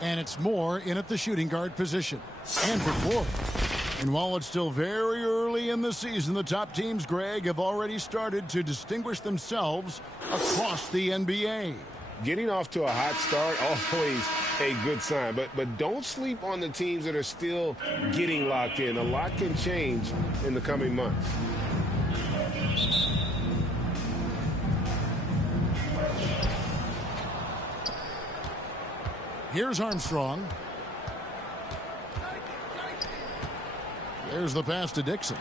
And it's Moore in at the shooting guard position. And for Florida. And while it's still very early in the season, the top teams, Greg, have already started to distinguish themselves across the NBA. Getting off to a hot start, always a good sign. But don't sleep on the teams that are still getting locked in. A lot can change in the coming months. Here's Armstrong. There's the pass to Dixon.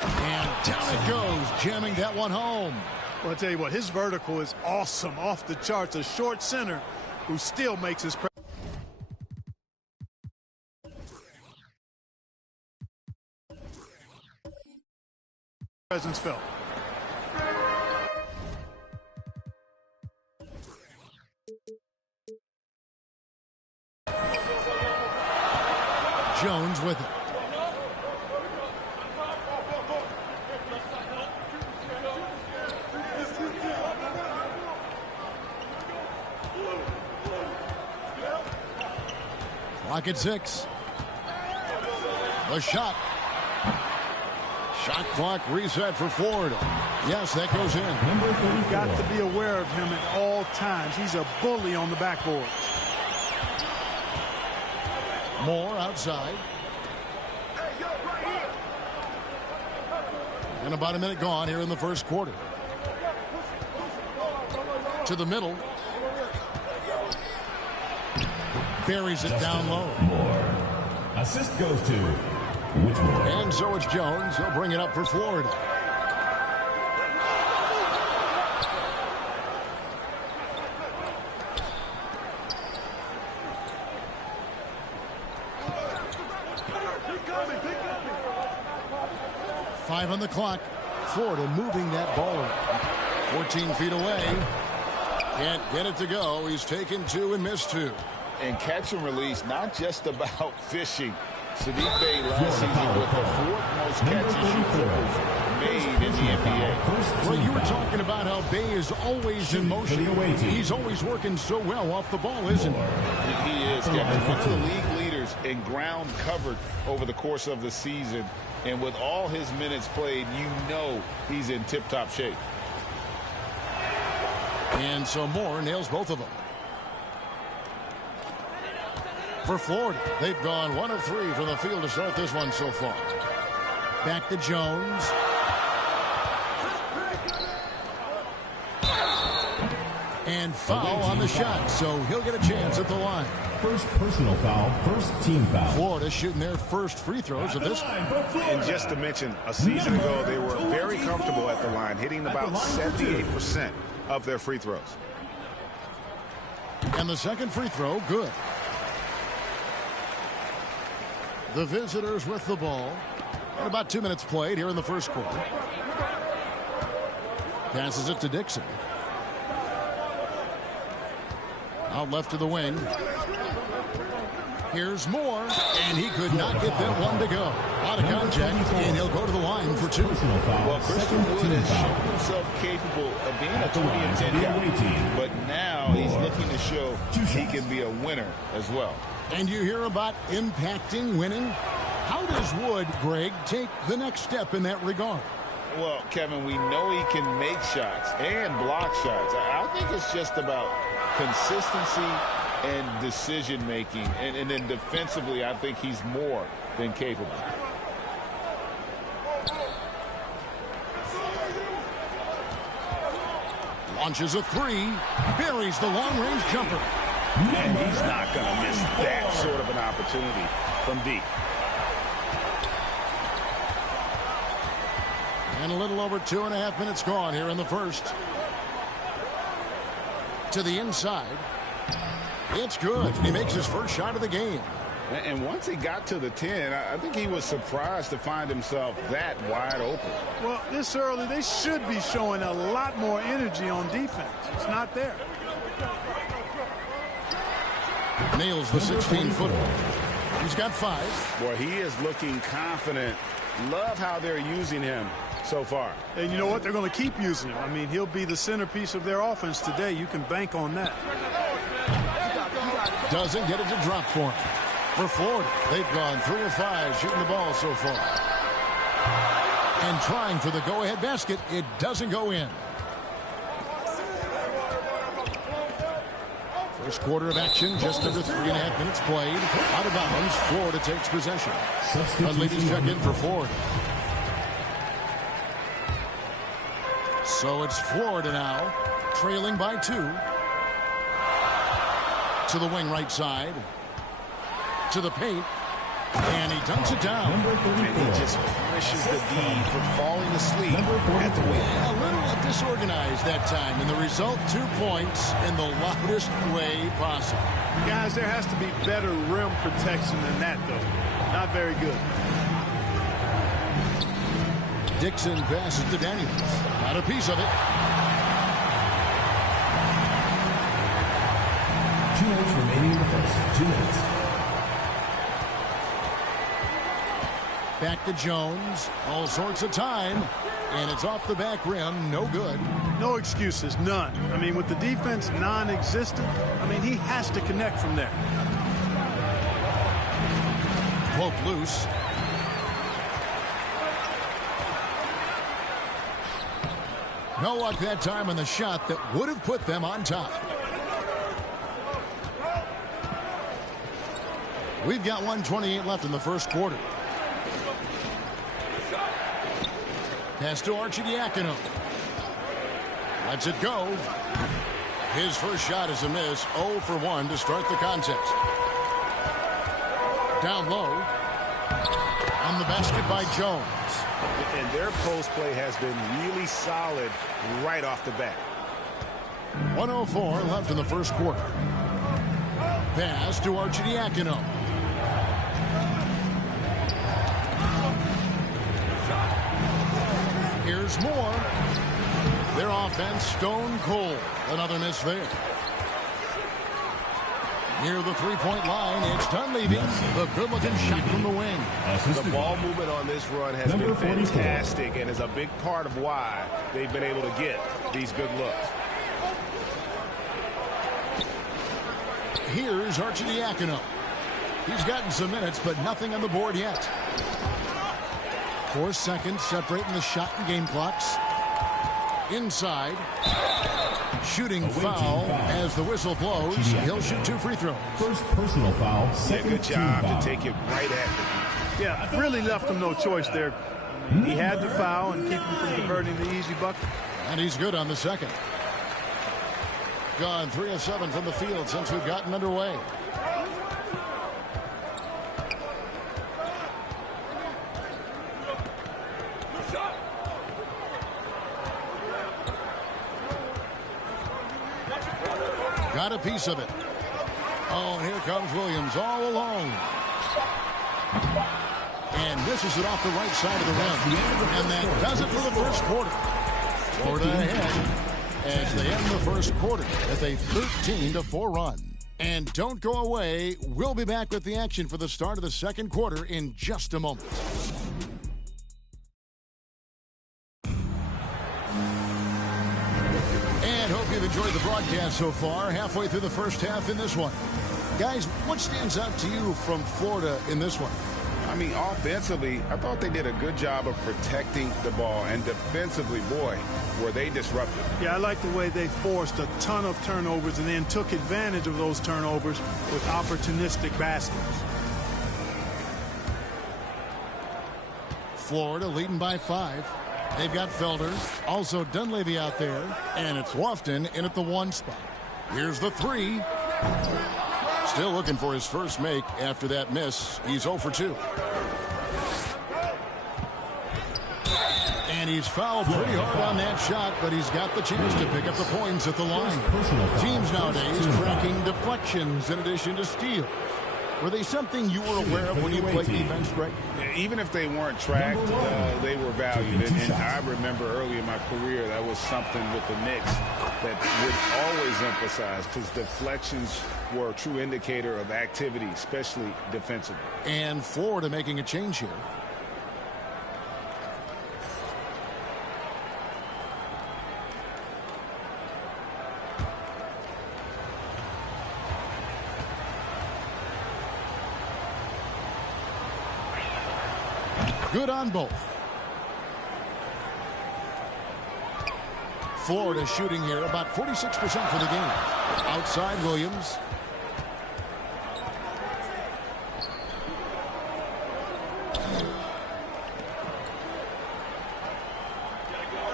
And down it goes, jamming that one home. Well, I'll tell you what, his vertical is awesome, off the charts. A short center who still makes his presence felt. Jones with it. Clock at 6. The shot. Shot clock reset for Florida. Yes, that goes in. You've got to be aware of him at all times. He's a bully on the backboard. Moore outside. And about a minute gone here in the first quarter. To the middle. Buries it down low. Moore. Assist goes to Whitmore. And so it's Jones. He'll bring it up for Florida. Five on the clock. Florida moving that ball. 14 feet away. Can't get it to go. He's taken 2 and missed 2. And catch and release, not just about fishing. Sadiq Bey last season with the 4th most catches and made in the NBA. Well, you were talking about how Bey is always in motion. He's always working so well off the ball, isn't he? He is, Kevin. One of the league leaders in ground covered over the course of the season. And with all his minutes played, you know he's in tip-top shape. And so Moore nails both of them. For Florida, they've gone 1 of 3 from the field to start this one so far. Back to Jones. And foul on the shot, so he'll get a chance at the line. First personal foul, first team foul. Florida shooting their first free throws of this one. And just to mention, a season ago, they were very comfortable at the line, hitting about 78% of their free throws. And the second free throw, good. The visitors with the ball. And about 2 minutes played here in the first quarter. Passes it to Dixon. Out left to the wing. Here's Moore, and he could not get that one to go. Out of contact, and he'll go to the line for 2. Well, Christian Wood has shown himself capable of being a 20 and 10 guy, but now he's looking to show he can be a winner as well. And you hear about impacting winning? How does Wood, Greg, take the next step in that regard? Well, Kevin, we know he can make shots and block shots. I think it's just about consistency and decision-making. And then defensively, I think he's more than capable. Launches a 3. Buries the long-range jumper. And he's not going to miss that sort of an opportunity from deep. And a little over 2.5 minutes gone here in the first. To the inside. It's good. He makes his first shot of the game. And once he got to the 10, I think he was surprised to find himself that wide open. Well, this early, they should be showing a lot more energy on defense. It's not there. Nails the 16-footer. He's got 5. Boy, he is looking confident. Love how they're using him so far. And you know what? They're going to keep using him. I mean, he'll be the centerpiece of their offense today. You can bank on that. doesn't get it to drop for him. For Florida, they've gone 3 of 5 shooting the ball so far. And trying for the go-ahead basket, it doesn't go in. First quarter of action, just under 3.5 minutes played. Out of bounds, Florida takes possession. Dunleavy's check in for Florida. So it's Florida now, trailing by 2. To the wing right side. To the paint. And he dunks it down. And he just punishes the D for falling asleep at the wheel. A little disorganized that time. And the result, 2 points in the loudest way possible. Guys, there has to be better rim protection than that, though. Not very good. Dixon passes to Daniels. Got a piece of it. 2 minutes remaining in the first. 2 minutes. Back to Jones. All sorts of time. And it's off the back rim. No good. No excuses. None. I mean, with the defense non-existent, I mean, he has to connect from there. Poke loose. No luck that time on the shot that would have put them on top. We've got 1:28 left in the first quarter. Pass to Arcidiacono. Lets it go. His first shot is a miss. 0 for 1 to start the contest. Down low. On the basket by Jones. And their post play has been really solid right off the bat. 1:04 left in the first quarter. Pass to Arcidiacono. Here's more. Their offense stone cold. Another miss there. Near the three-point line, it's Dunleavy. The good-looking shot from the wing. The ball movement on this run has been fantastic and is a big part of why they've been able to get these good looks. Here's Arcidiacono. He's gotten some minutes, but nothing on the board yet. 4 seconds separating the shot and game clocks. Inside. Shooting foul as the whistle blows. He'll shoot 2 free throws. First personal foul. Second good job foul. to take it right at them. Yeah, really left him no choice there. He had the foul and keep him from converting the easy bucket. And he's good on the second. Gone 3 of 7 from the field since we've gotten underway. Got a piece of it. Oh, and here comes Williams all alone. And misses it off the right side of the rim. And that does it for the first quarter. Florida ahead as they end the first quarter with a 13-4 run. And don't go away. We'll be back with the action for the start of the second quarter in just a moment. You've enjoyed the broadcast so far, halfway through the first half in this one. Guys, what stands out to you from Florida in this one? I mean, offensively, I thought they did a good job of protecting the ball. And defensively, boy, were they disruptive. Yeah, I like the way they forced a ton of turnovers and then took advantage of those turnovers with opportunistic baskets. Florida leading by 5. They've got Felder, also Dunleavy out there, and it's Lofton in at the 1 spot. Here's the 3. Still looking for his first make after that miss. He's 0 for 2. And he's fouled pretty hard on that shot, but he's got the chance to pick up the points at the line. Teams nowadays tracking deflections in addition to steals. Were they something you were aware of when you played defense, Greg? Even if they weren't tracked, they were valued. And I remember early in my career, that was something with the Knicks that would always emphasize, because deflections were a true indicator of activity, especially defensively. And Florida making a change here. Good on both. Florida shooting here about 46% for the game. Outside Williams.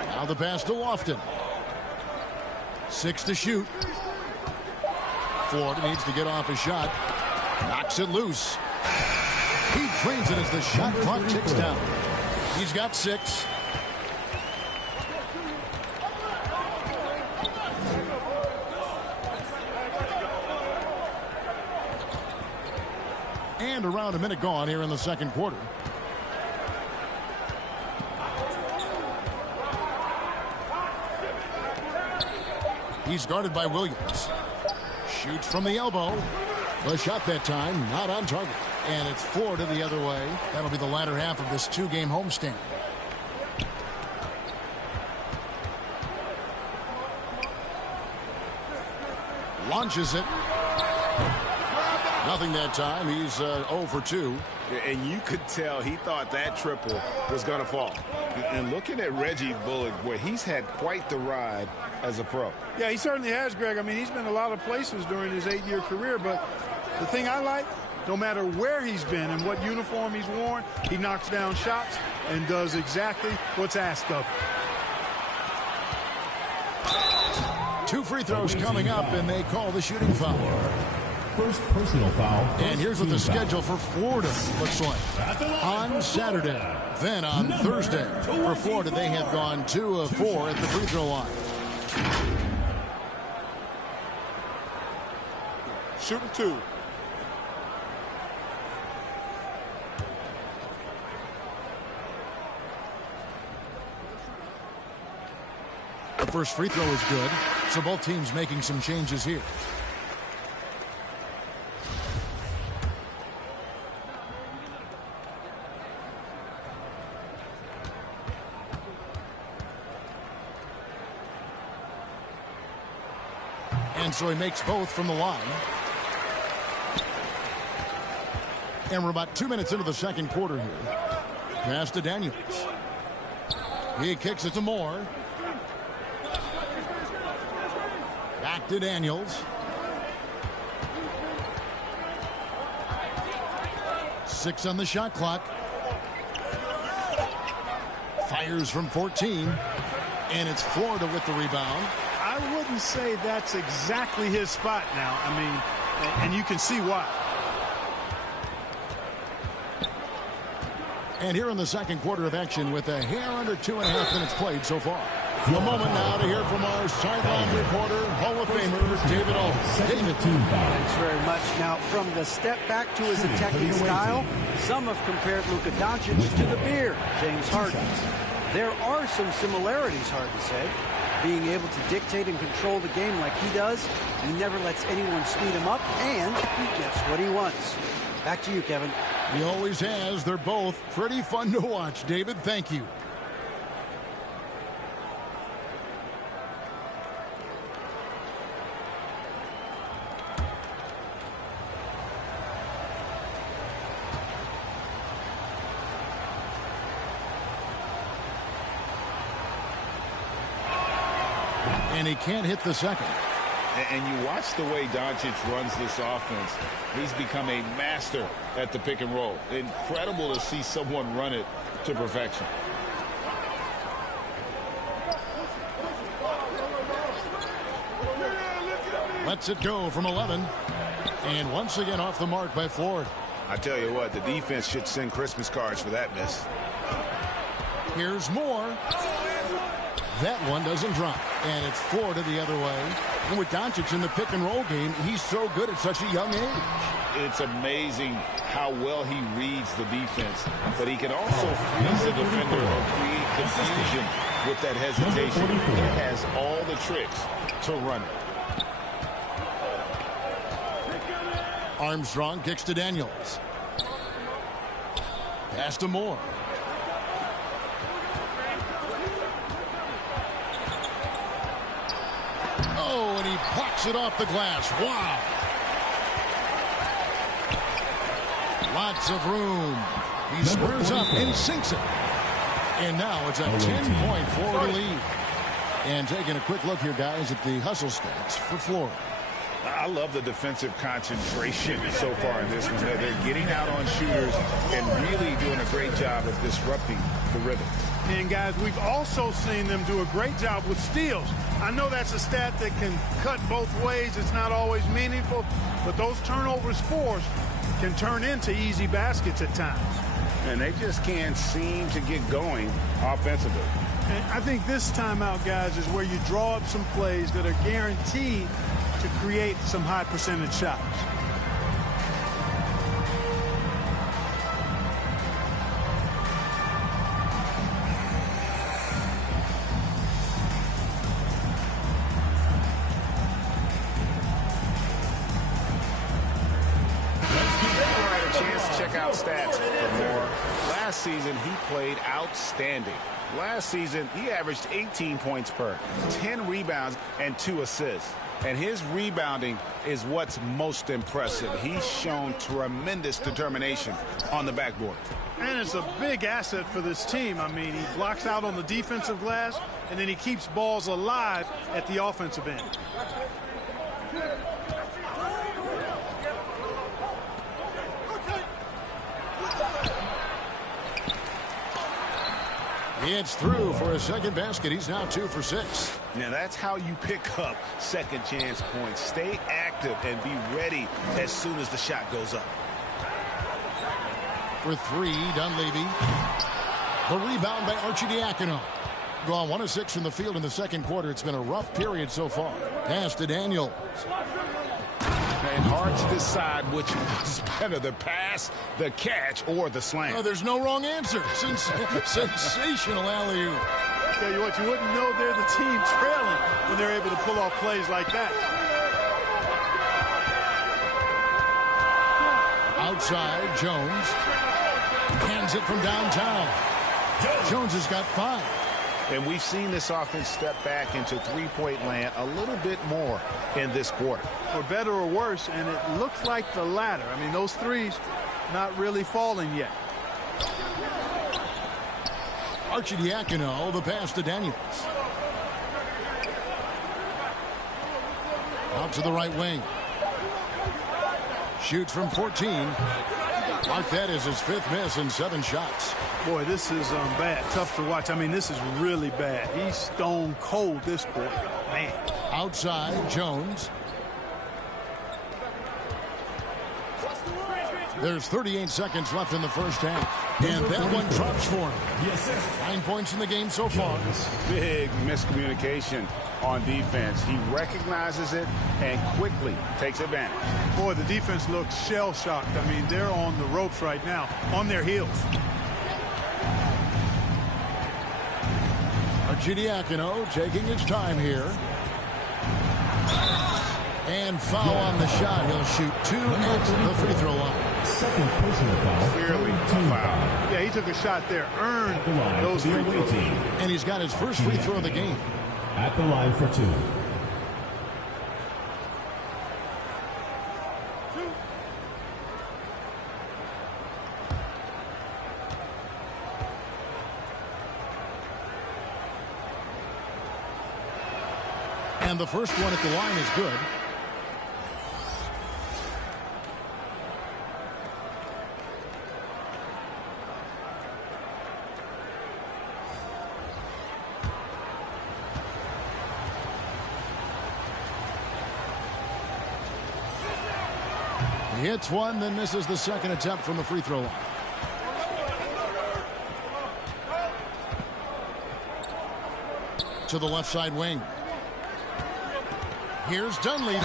Now the pass to Lofton. 6 to shoot. Florida needs to get off a shot. Knocks it loose. He trains it as the shot clock ticks down. He's got 6. And around a minute gone here in the second quarter. He's guarded by Williams. Shoots from the elbow. The shot that time not on target. And it's Florida the other way. That'll be the latter half of this 2-game homestand. Launches it. Nothing that time. He's 0 for 2. And you could tell he thought that triple was going to fall. And looking at Reggie Bullock, boy, he's had quite the ride as a pro. Yeah, he certainly has, Greg. I mean, he's been a lot of places during his 8-year career, but the thing I like, no matter where he's been and what uniform he's worn, he knocks down shots and does exactly what's asked of him. 2 free throws coming up, and they call the shooting foul. First personal foul. And here's what the schedule for Florida looks like. On Saturday, then on Thursday. For Florida, they have gone 2 of 4 at the free throw line. Shooting 2. The first free throw is good, so both teams making some changes here. And so he makes both from the line. And we're about 2 minutes into the second quarter here. Pass to Daniels. He kicks it to Moore. Back to Daniels. 6 on the shot clock. Fires from 14. And it's Florida with the rebound. I wouldn't say that's exactly his spot now. I mean, and you can see why. And here in the second quarter of action with a hair under 2.5 minutes played so far. A moment now to hear from our sideline reporter, Hall of Famer, David O. David. Thanks very much. Now, from the step back to his attacking style, some have compared Luka Doncic to the beard, James Harden. There are some similarities, Harden said. Being able to dictate and control the game like he does, he never lets anyone speed him up, and he gets what he wants. Back to you, Kevin. He always has. They're both pretty fun to watch. David, thank you. And he can't hit the second. And you watch the way Doncic runs this offense. He's become a master at the pick and roll. Incredible to see someone run it to perfection. Lets it go from 11. And once again off the mark by Florida. I tell you what, the defense should send Christmas cards for that miss. Here's Moore. That one doesn't drop. And it's Florida the other way. And with Doncic in the pick and roll game, he's so good at such a young age. It's amazing how well he reads the defense. But he can also freeze the defender or create confusion with that hesitation. He has all the tricks to run it. Armstrong kicks to Daniels. Pass to Moore. Oh, and he plucks it off the glass. Wow. Lots of room. He squares up and sinks it. And now it's a 10-point Florida lead. And taking a quick look here, guys, at the hustle stats for Florida. I love the defensive concentration so far in this one. They're getting out on shooters and really doing a great job of disrupting the rhythm. And, guys, we've also seen them do a great job with steals. I know that's a stat that can cut both ways. It's not always meaningful, but those turnovers forced can turn into easy baskets at times. And they just can't seem to get going offensively. And I think this timeout, guys, is where you draw up some plays that are guaranteed to create some high percentage shots. Check out stats for more. Last season, he played outstanding. Last season, he averaged 18 points per, 10 rebounds, and 2 assists. And his rebounding is what's most impressive. He's shown tremendous determination on the backboard. And it's a big asset for this team. I mean, he blocks out on the defensive glass, and then he keeps balls alive at the offensive end. It's through for a second basket. He's now 2 for 6. Now that's how you pick up second chance points. Stay active and be ready as soon as the shot goes up. For 3, Dunleavy. The rebound by Arcidiacono. Gone 1 of 6 from the field in the second quarter. It's been a rough period so far. Pass to Daniels. And hard to decide which was better, the pass, the catch, or the slam. Oh, there's no wrong answer. Sensational alley-oop. Tell you what, you wouldn't know they're the team trailing when they're able to pull off plays like that. Outside, Jones. Hands it from downtown. Jones has got 5. And we've seen this offense step back into three-point land a little bit more in this quarter. For better or worse, and it looks like the latter. I mean, those threes not really falling yet. Arcidiacono, the pass to Daniels. Out to the right wing. Shoots from 14. Mark that as his 5th miss in 7 shots. Boy, this is bad. Tough to watch. I mean, this is really bad. He's stone cold this quarter. Man. Outside, Jones. There's 38 seconds left in the first half. And that one drops for him. 9 points in the game so far. Big miscommunication on defense. He recognizes it and quickly takes advantage. Boy, the defense looks shell-shocked. I mean, they're on the ropes right now, on their heels. Arcidiacono taking his time here. And foul on the shot. He'll shoot 2 at the free throw line. Second personal foul. Clearly a foul. Yeah, he took a shot there, earned those free throws. And he's got his first free throw of the game. At the line for 2. And the first one at the line is good. He hits one, then misses the second attempt from the free throw line. To the left side wing. Here's Dunleavy.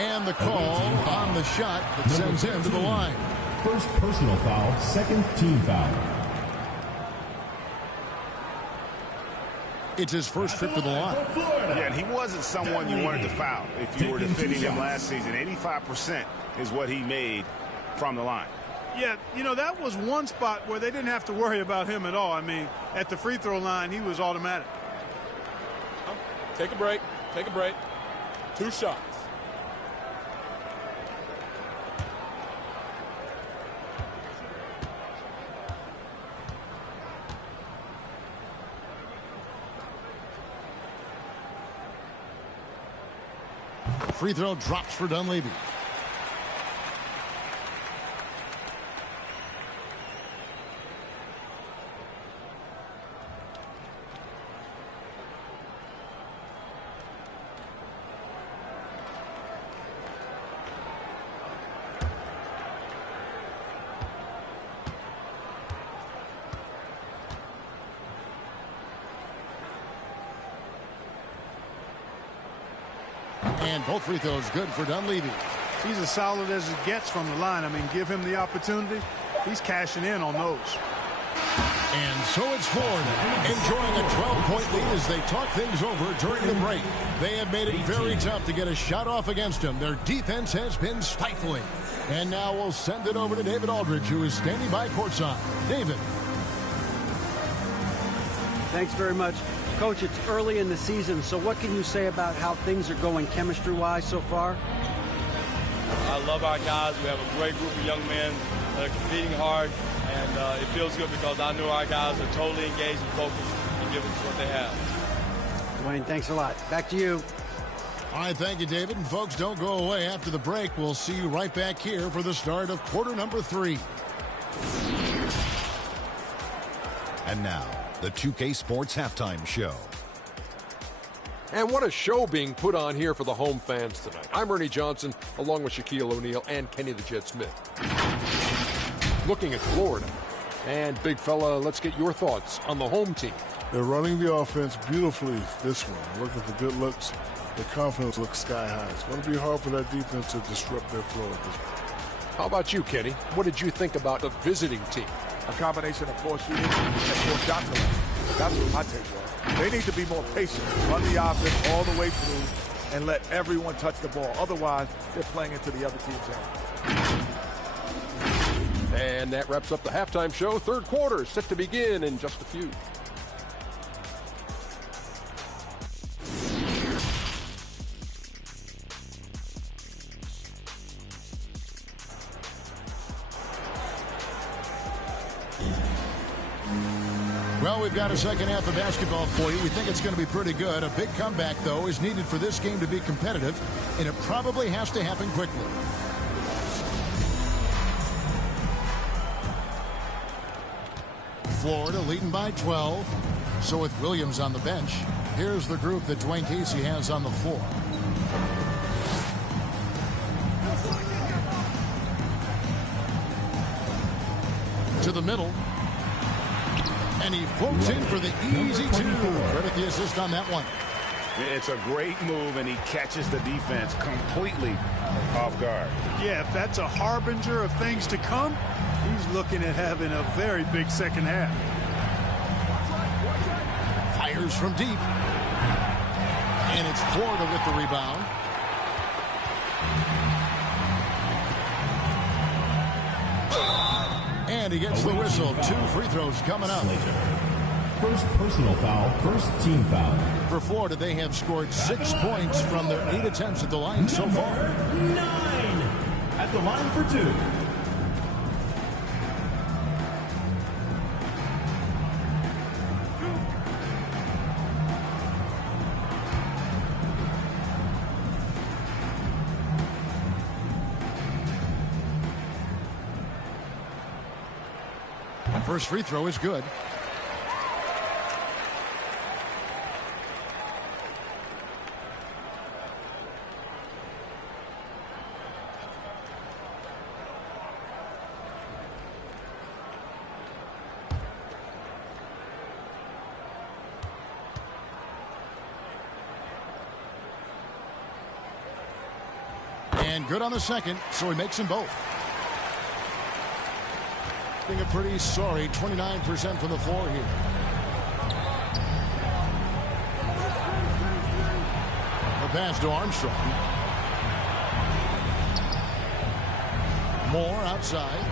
And the call on the shot that sends him to the line. First personal foul, second team foul. It's his first trip to the line. Yeah, and he wasn't someone you wanted to foul if you were defending him last season. 85% is what he made from the line. Yeah, you know, that was one spot where they didn't have to worry about him at all. I mean, at the free throw line, he was automatic. Take a break. Take a break. 2 shots. free throw drops for Dunleavy. And both free throws good for Dunleavy. He's as solid as it gets from the line. I mean, give him the opportunity. He's cashing in on those. And so it's Florida enjoying a 12-point lead as they talk things over during the break. They have made it very tough to get a shot off against them. Their defense has been stifling. And now we'll send it over to David Aldridge, who is standing by courtside. David. Thanks very much. Coach, it's early in the season, so what can you say about how things are going chemistry-wise so far? I love our guys. We have a great group of young men that are competing hard, and it feels good because I know our guys are totally engaged and focused and giving us what they have. Dwayne, thanks a lot. Back to you. All right, thank you, David. And folks, don't go away. After the break, we'll see you right back here for the start of quarter number 3. And now, the 2K Sports Halftime Show. And what a show being put on here for the home fans tonight. I'm Ernie Johnson, along with Shaquille O'Neal and Kenny the Jet Smith. Looking at Florida. And, big fella, let's get your thoughts on the home team. They're running the offense beautifully this one, looking for good looks. The confidence looks sky high. It's going to be hard for that defense to disrupt their flow at this point. How about you, Kenny? What did you think about the visiting team? A combination of poor shooting and poor shot selection. That's what my take was. They need to be more patient, run the offense all the way through, and let everyone touch the ball. Otherwise, they're playing into the other team's hand. And that wraps up the halftime show. Third quarter set to begin in just a few. Well, we've got a second half of basketball for you. We think it's going to be pretty good. A big comeback, though, is needed for this game to be competitive, and it probably has to happen quickly. Florida leading by 12. So with Williams on the bench, here's the group that Dwayne Casey has on the floor. To the middle. And he floats in for the easy 2. Credit the assist on that one. It's a great move, and he catches the defense completely off guard. Yeah, if that's a harbinger of things to come, he's looking at having a very big second half. Fires from deep. And it's Florida with the rebound. And he gets the whistle. 2 free throws coming up. First personal foul, first team foul. For Florida, they have scored 6 points from their 8 attempts at the line so far. 9 at the line for 2. First free throw is good. And good on the second, so he makes them both. A pretty sorry 29% from the floor here. The pass to Armstrong. Moore outside.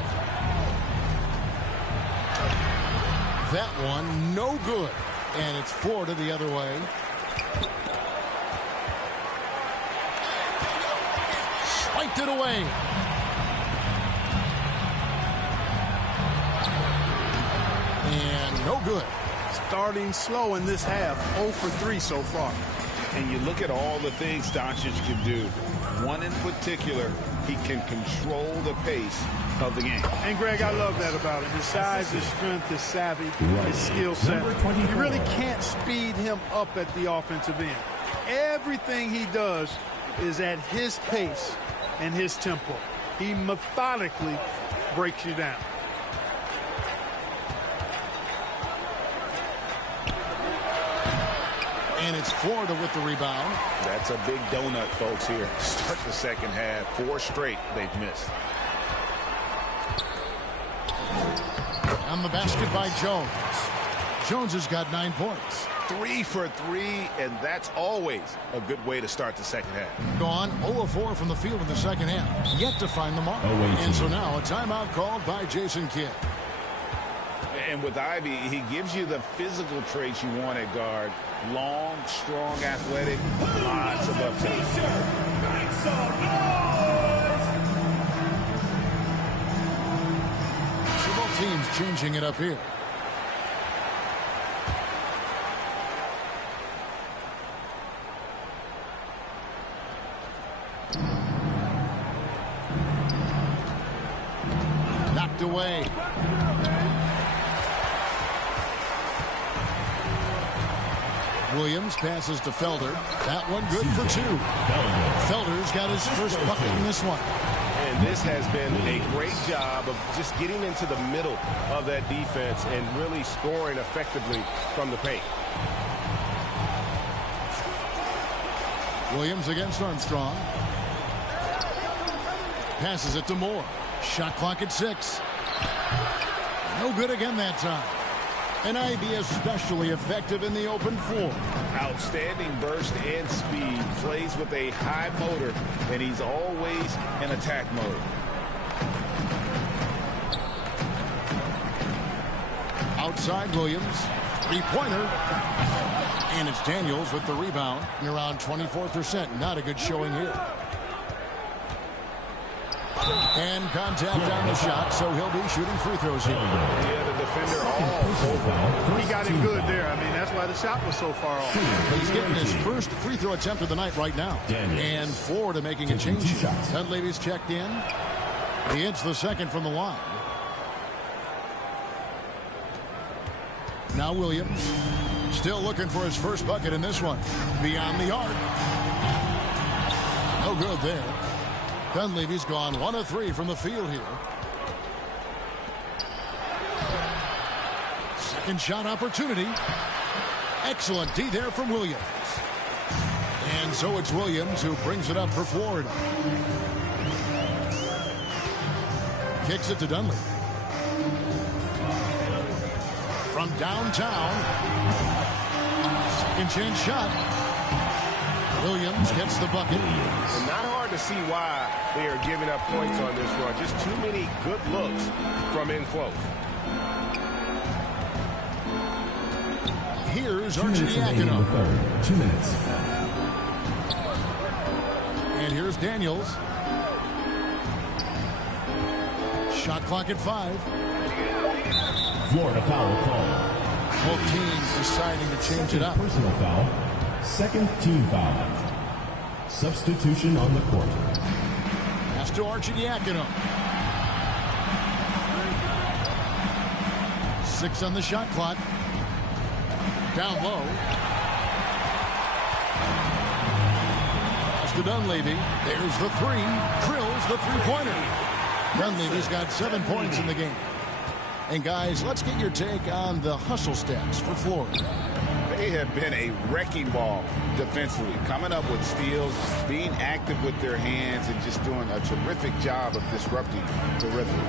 That one no good. And it's Florida the other way. Swiped it away. And no good. Starting slow in this half, 0 for 3 so far. And you look at all the things Doncic can do. one in particular, he can control the pace of the game. And, Greg, I love that about him. His size, his strength, his savvy, his skill set. You really can't speed him up at the offensive end. Everything he does is at his pace and his tempo. He methodically breaks you down. And it's Florida with the rebound. That's a big donut, folks, here. Start the second half. 4 straight they've missed. On the basket by Jones. Jones has got 9 points. 3 for 3, and that's always a good way to start the second half. Gone 0 of 4 from the field in the second half. Yet to find the mark. And so now a timeout called by Jason Kidd. And with Ivy, he gives you the physical traits you want at guard. Long, strong, athletic, lots of upside. So both teams changing it up here. Knocked away. Williams passes to Felder. That one good for 2. Felder's got his first bucket in this one. And this has been a great job of just getting into the middle of that defense and really scoring effectively from the paint. Williams against Armstrong. Passes it to Moore. Shot clock at 6. No good again that time. And Ivy especially effective in the open floor. Outstanding burst and speed. Plays with a high motor, and he's always in attack mode. Outside Williams. 3-pointer. And it's Daniels with the rebound. And around 24%. Not a good showing here. And contact on the shot, so he'll be shooting free throws here. Yeah, the defender all over. He got it good there. I mean, that's why the shot was so far off. He's getting his first free throw attempt of the night right now. And Florida making a change. Dunleavy's checked in. He hits the second from the line. Now Williams still looking for his first bucket in this one. Beyond the arc. No good there. Dunleavy's gone 1 of 3 from the field here. Second shot opportunity. Excellent D there from Williams. And so it's Williams who brings it up for Florida. Kicks it to Dunleavy. From downtown. Second chance shot. Williams gets the bucket. And not hard to see why they are giving up points on this run. Just too many good looks from in close. Here's Archie-Diacono. 2 minutes. And here's Daniels. Shot clock at 5. Florida foul call. Both teams deciding to change it up. Personal foul. Second team foul. Substitution on the court. Pass to Archie-Diacono. 6 on the shot clock. Down low. Pass to Dunleavy. There's the 3. Drills the 3-pointer. Dunleavy's got 7 points in the game. And guys, let's get your take on the hustle stats for Florida. They have been a wrecking ball defensively, coming up with steals, being active with their hands, and just doing a terrific job of disrupting the rhythm.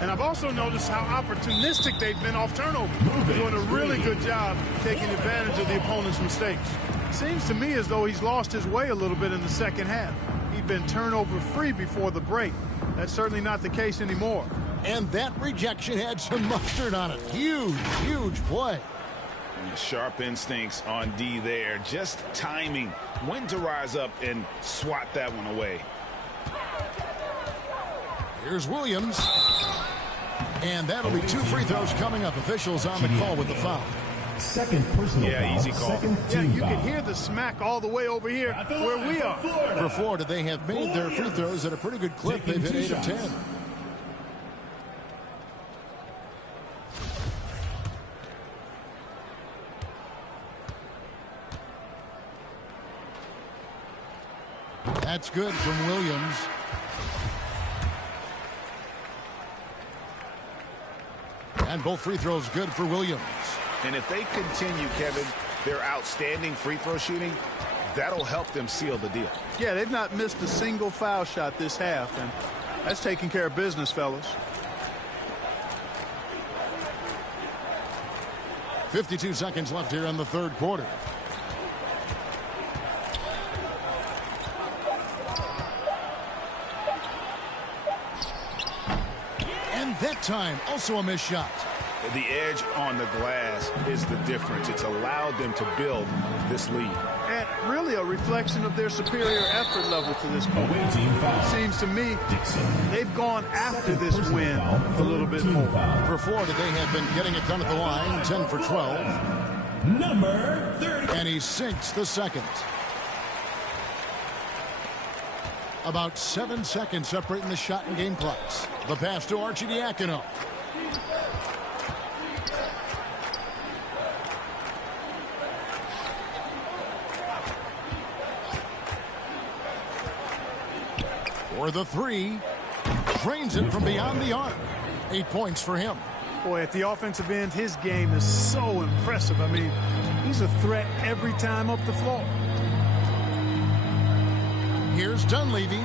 And I've also noticed how opportunistic they've been off turnover. Doing a really good job taking advantage of the opponent's mistakes. Seems to me as though he's lost his way a little bit in the second half. He'd been turnover free before the break. That's certainly not the case anymore. And that rejection had some mustard on it. Huge, huge play. Sharp instincts on D there. Just timing when to rise up and swat that one away. Here's Williams. And that'll be 2 free throws coming up. Officials on the call with the foul. Second personal foul. Easy call. Yeah, you can hear the smack all the way over here where we are. For Florida, they have made their free throws at a pretty good clip. They've hit 8 of 10. That's good from Williams. And both free throws good for Williams. And if they continue, Kevin, their outstanding free throw shooting, that'll help them seal the deal. Yeah, they've not missed a single foul shot this half, and that's taking care of business, fellas. 52 seconds left here in the third quarter. And that time, also a missed shot. The edge on the glass is the difference. It's allowed them to build this lead. And really a reflection of their superior effort level to this point. It seems to me they've gone after this win a little bit more. For Florida, they have been getting it done at the line, 10 for 12. Number 30. And he sinks the second. About 7 seconds separating the shot and game clocks. The pass to Arcidiacono. For the three, drains it from beyond the arc. 8 points for him. Boy, at the offensive end, his game is so impressive. I mean, he's a threat every time up the floor. Here's Dunleavy.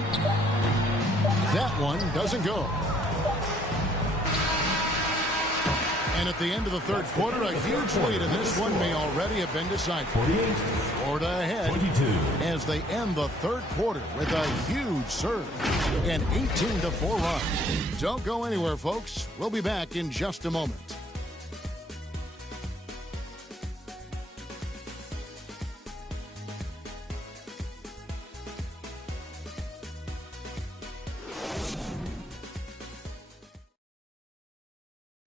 That one doesn't go. And at the end of the third quarter, a huge lead in this one may already have been decided. 48. Florida ahead 22. as they end the third quarter with a huge surge. An 18-4 run. Don't go anywhere, folks. We'll be back in just a moment.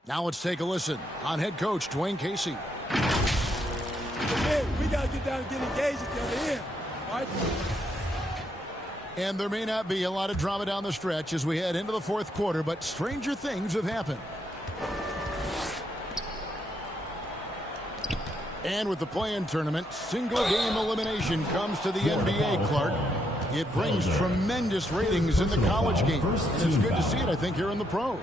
Now let's take a listen on head coach Dwayne Casey. Hey, we got to get down and get engaged at the other end. All right? And there may not be a lot of drama down the stretch as we head into the fourth quarter, but stranger things have happened. And with the play-in tournament, single-game elimination comes to the NBA, Clark. It brings tremendous ratings in the college game. And it's good to see it, I think, here in the pros.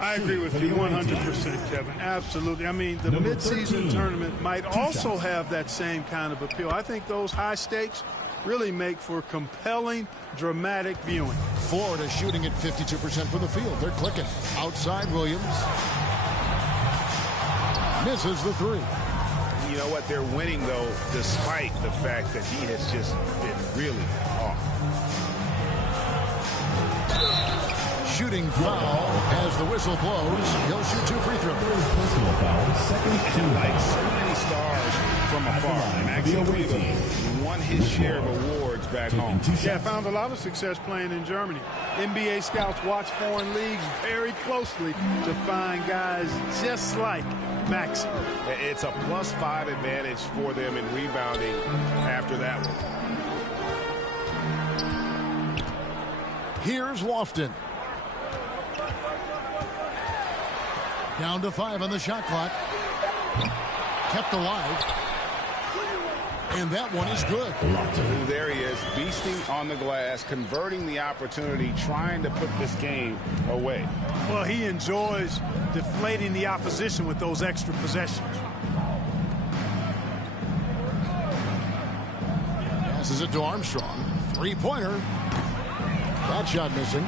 I agree with you 100%, Kevin. Absolutely. I mean, the midseason tournament might also have that same kind of appeal. I think those high stakes really make for compelling, dramatic viewing. Florida shooting at 52% from the field. They're clicking. Outside Williams. Misses the three. You know what? They're winning, though, despite the fact that he has just been really off. Shooting foul as the whistle blows. He'll shoot 2 free throws. Personal foul. Second team Like so many stars from afar. Maxi Cleveland won his share of awards back home. Yeah, found a lot of success playing in Germany. NBA scouts watch foreign leagues very closely to find guys just like Maxi. It's a +5 advantage for them in rebounding after that one. Here's Lofton. Down to 5 on the shot clock. Kept alive. And that one is good. There he is, beasting on the glass, converting the opportunity, trying to put this game away. Well, he enjoys deflating the opposition with those extra possessions. Passes it to Armstrong. Three-pointer. That shot missing.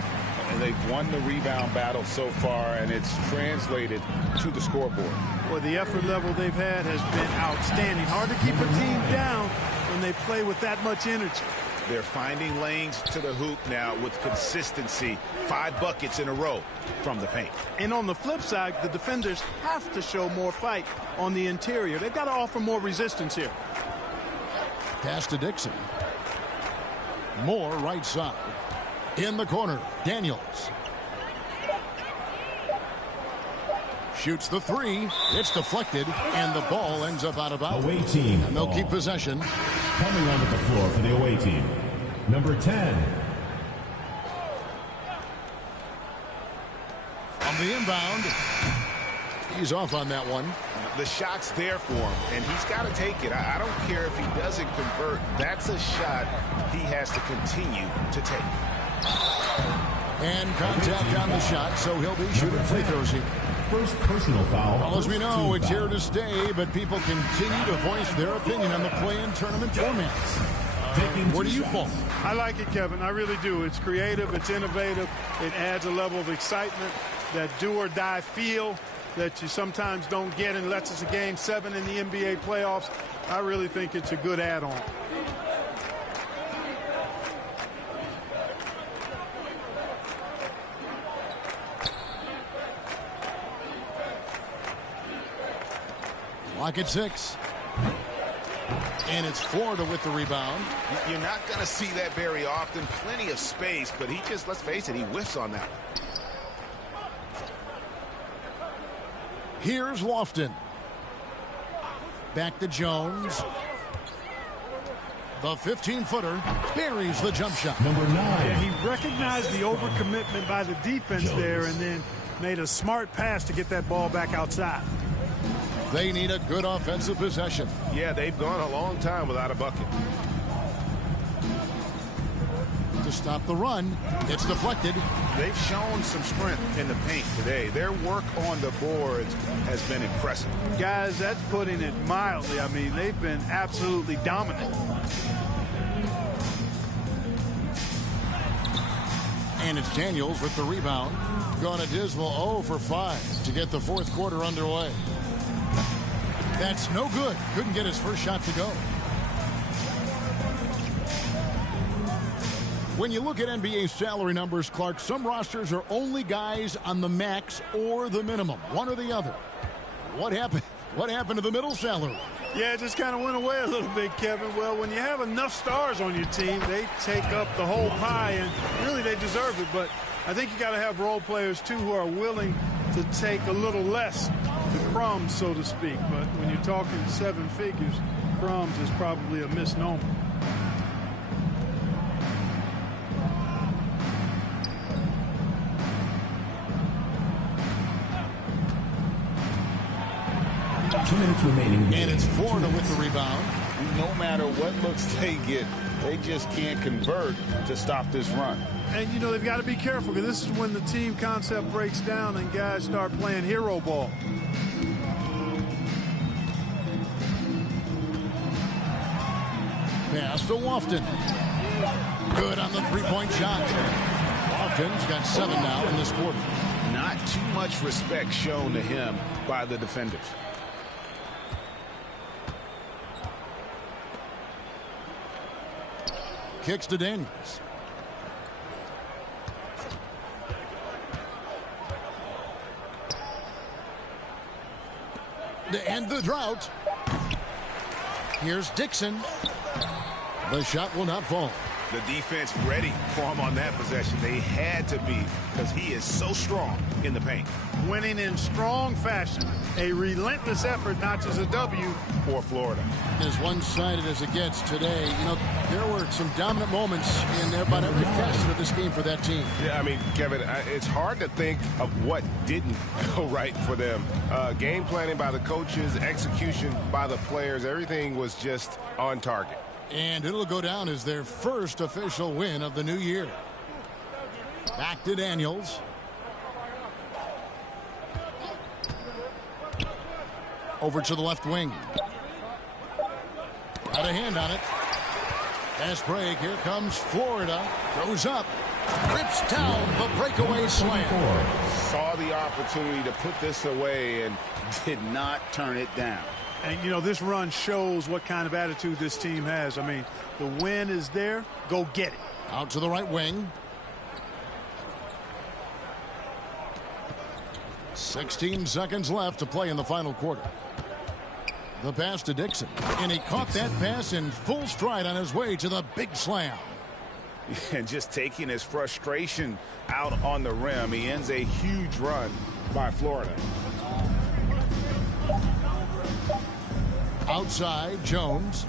And they've won the rebound battle so far, and it's translated to the scoreboard. Well, the effort level they've had has been outstanding. Hard to keep a team down when they play with that much energy. They're finding lanes to the hoop now with consistency. 5 buckets in a row from the paint. And on the flip side, the defenders have to show more fight on the interior. They've got to offer more resistance here. Pass to Dixon. Moore right side. In the corner, Daniels. shoots the three. It's deflected, and the ball ends up out of bounds. Away team. And they'll keep possession. Coming onto the floor for the away team, number 10. On the inbound, he's off on that one. The shot's there for him, and he's got to take it. I don't care if he doesn't convert. That's a shot he has to continue to take. And contact on the shot, so he'll be shooting free throws here. First personal foul. Well, as we know, it's here to stay, but people continue to voice their opinion on the play-in tournament format. Where do you fall? I like it, Kevin. I really do. It's creative. It's innovative. It adds a level of excitement, that do-or-die feel that you sometimes don't get unless it's a Game 7 in the NBA playoffs. I really think it's a good add-on. Clock at 6. And it's Florida with the rebound. You're not going to see that very often. Plenty of space, but he just, let's face it, he whiffs on that. Here's Lofton. Back to Jones. The 15-footer buries the jump shot. Number 9. Yeah, he recognized the overcommitment by the defense there and then made a smart pass to get that ball back outside. They need a good offensive possession. Yeah, they've gone a long time without a bucket. To stop the run, it's deflected. They've shown some strength in the paint today. Their work on the boards has been impressive. Guys, that's putting it mildly. I mean, they've been absolutely dominant. And it's Daniels with the rebound. Gone a dismal 0 for 5 to get the fourth quarter underway. That's no good. Couldn't get his first shot to go. When you look at NBA salary numbers, Clark, some rosters are only guys on the max or the minimum, one or the other. What happened? What happened to the middle salary? Yeah, it just kind of went away a little bit, Kevin. Well, when you have enough stars on your team, they take up the whole pie, and really they deserve it. But I think you got to have role players, too, who are willing to take a little less, the crumbs, so to speak. But when you're talking 7 figures, crumbs is probably a misnomer. And it's Florida with the rebound. No matter what looks they get, they just can't convert to stop this run. And, you know, they've got to be careful because this is when the team concept breaks down and guys start playing hero ball. Pass to Lofton. Good on the three-point shot. Lofton's got 7 now in this quarter. Not too much respect shown to him by the defenders. Kicks to Daniels. To end the drought. Here's Dixon. The shot will not fall. The defense ready for him on that possession. They had to be because he is so strong in the paint. Winning in strong fashion. A relentless effort, not just a W for Florida. As one-sided as it gets today, you know, there were some dominant moments in about every facet of this game for that team. Yeah, I mean, Kevin, it's hard to think of what didn't go right for them. Game planning by the coaches, execution by the players, everything was just on target. And it'll go down as their first official win of the new year. Back to Daniels. Over to the left wing. Got a hand on it. Fast break. Here comes Florida. Goes up. Rips down the breakaway slam. Saw the opportunity to put this away and did not turn it down. And, you know, this run shows what kind of attitude this team has. I mean, the win is there. Go get it. Out to the right wing. 16 seconds left to play in the final quarter. The pass to Dixon. And he caught that pass in full stride on his way to the big slam. And just taking his frustration out on the rim. He ends a huge run by Florida. Outside, Jones.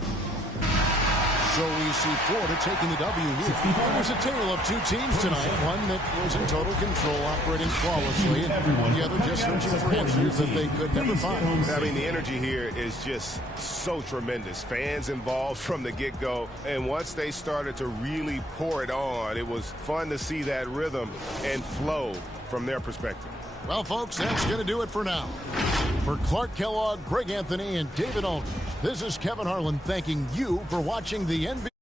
So we see Florida taking the W here. It was a tale of two teams tonight. One that was in total control, operating flawlessly, and the other just searching for answers that they could never find. I mean, the energy here is just so tremendous. Fans involved from the get-go, and once they started to really pour it on, it was fun to see that rhythm and flow from their perspective. Well, folks, that's going to do it for now. For Clark Kellogg, Greg Anthony, and David Aldridge, this is Kevin Harlan thanking you for watching the NBA.